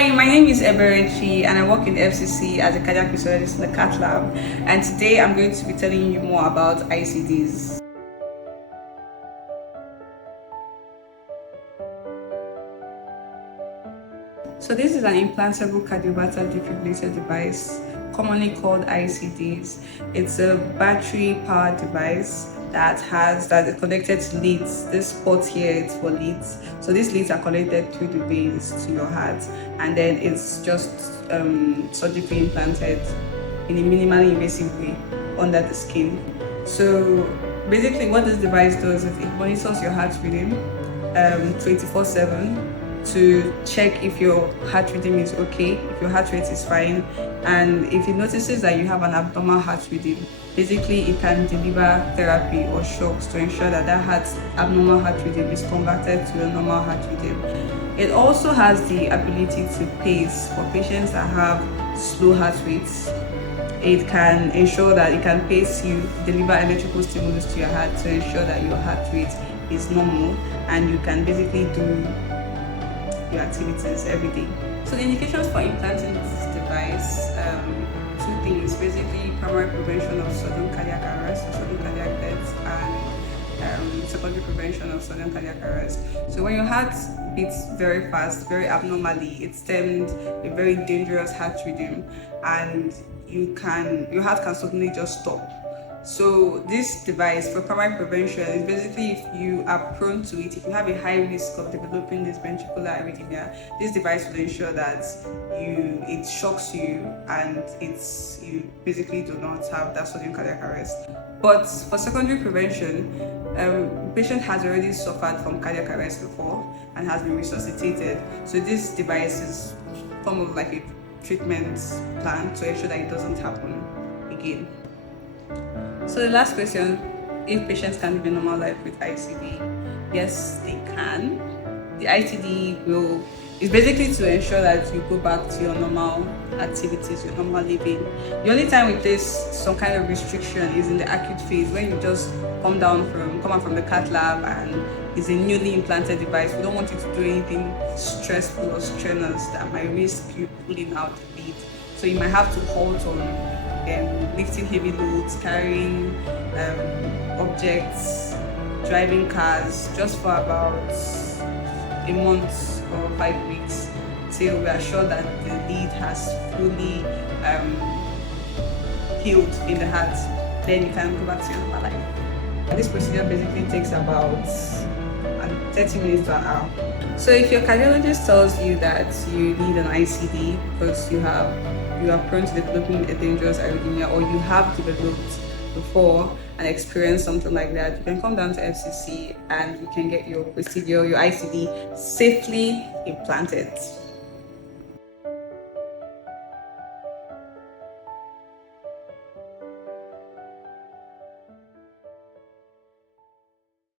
Hi, my name is Eberechi and I work in FCC as a cardiac physiologist in the cath lab, and today I'm going to be telling you more about ICDs. So this is an implantable cardiovascular defibrillator device, commonly called ICDs. It's a battery-powered device that is connected to leads. This port here is for leads. So these leads are connected through the veins to your heart, and then it's just surgically implanted in a minimally invasive way under the skin. So basically what this device does is it monitors your heart rhythm 24/7 to check if your heart rhythm is okay, if your heart rate is fine, and if it notices that you have an abnormal heart rhythm, basically it can deliver therapy or shocks to ensure that abnormal heart rhythm is converted to a normal heart rhythm. It also has the ability to pace for patients that have slow heart rates. It can ensure that it can pace you, deliver electrical stimulus to your heart to ensure that your heart rate is normal and you can basically do your activities every day. So the indications for implanting this device, two things, basically primary prevention of sudden cardiac arrest or sudden cardiac death, and secondary prevention of sudden cardiac arrest. So when your heart beats very fast, very abnormally, it stems a very dangerous heart rhythm, and your heart can suddenly just stop. So this device for primary prevention is basically if you are prone to it, if you have a high risk of developing this ventricular arrhythmia, this device will ensure that it shocks you and you basically do not have that sudden cardiac arrest. But for secondary prevention, the patient has already suffered from cardiac arrest before and has been resuscitated. So this device is form of like a treatment plan to ensure that it doesn't happen again. So the last question, if patients can live a normal life with ICD, yes, they can. The ICD is basically to ensure that you go back to your normal activities, your normal living. The only time we place some kind of restriction is in the acute phase, when you just come out from the cath lab and it's a newly implanted device. We don't want you to do anything stressful or strenuous that might risk you pulling out the lead. So you might have to halt on lifting heavy loads, carrying objects, driving cars, just for about a month or 5 weeks till we are sure that the lead has fully healed in the heart. Then you can go back to your normal life. This procedure basically takes about 30 minutes to an hour. So if your cardiologist tells you that you need an ICD because you are prone to developing a dangerous arrhythmia, or you have developed before and experienced something like that, you can come down to FCC and you can get your procedure, your ICD, safely implanted.